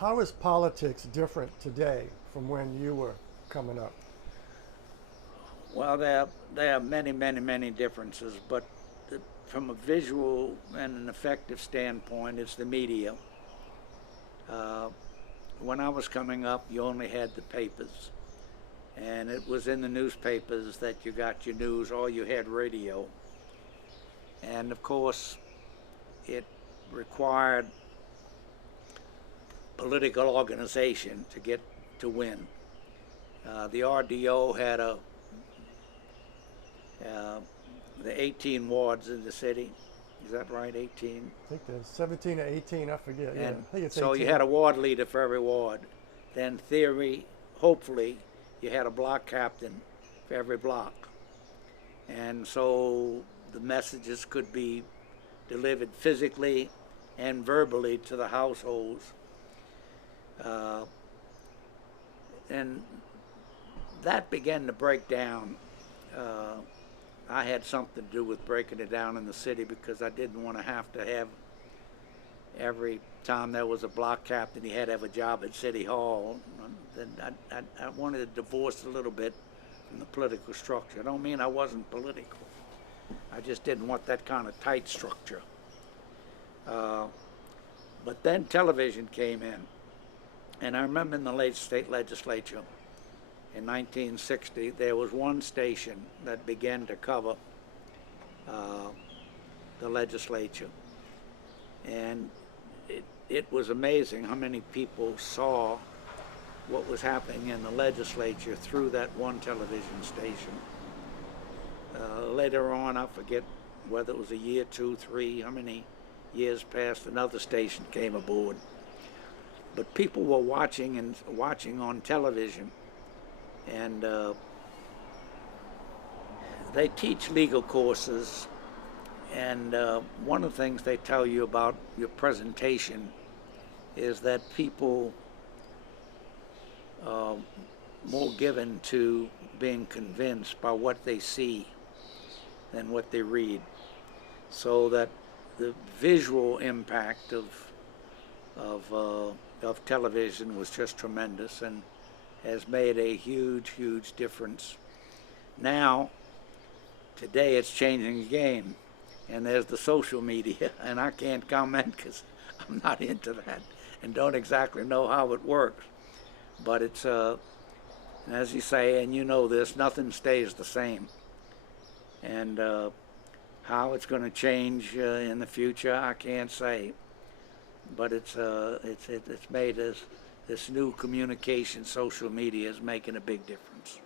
How is politics different today from when you were coming up? Well, there are many, many, many differences, but from a visual and an effective standpoint, it's the media. Uh, when I was coming up, you only had the papers, and it was in the newspapers that you got your news, or you had radio. And of course, it required political organization to win. The RDO had the 18 wards in the city. Is that right? 18. I think there's 17 or 18. I forget. Yeah, I think it's so 18. you had a ward leader for every ward. Then theory, hopefully, you had a block captain for every block. And so the messages could be delivered physically and verbally to the households. And that began to break down. I had something to do with breaking it down in the city because I didn't want to have every time there was a block captain, he had to have a job at City Hall. Then I wanted to divorce a little bit from the political structure. I don't mean I wasn't political. I just didn't want that kind of tight structure. But then television came in. And I remember in the late state legislature in 1960, there was one station that began to cover the legislature. And it was amazing how many people saw what was happening in the legislature through that one television station. Later on, I forget whether it was a year, 2, 3, how many years passed, another station came aboard. But people were watching on television, and they teach legal courses, and one of the things they tell you about your presentation is that people are more given to being convinced by what they see than what they read, so that the visual impact of television was just tremendous and has made a huge, huge difference. Now, today it's changing again, and there's the social media, and I can't comment because I'm not into that and don't exactly know how it works. But it's, as you say, and you know this, nothing stays the same. And how it's going to change in the future, I can't say. But it's made this new communication, social media is making a big difference.